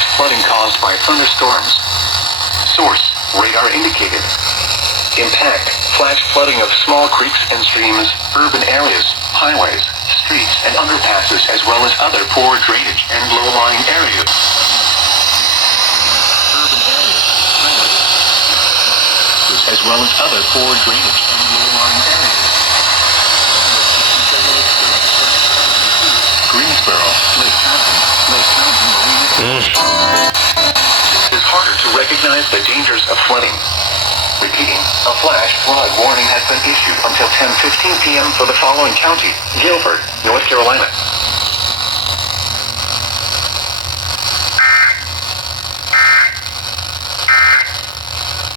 flash flooding caused by thunderstorms. Source, radar indicated. Impact, flash flooding of small creeks and streams, urban areas, highways, streets and underpasses as well as other poor drainage and low-lying areas. Urban areas, highways, as well as other poor drainage and low-lying areas. Greensboro, Lake Townsend, Marina. It is harder to recognize the dangers of flooding. Repeating, a flash flood warning has been issued until 10:15 p.m. for the following county: Guilford, North Carolina,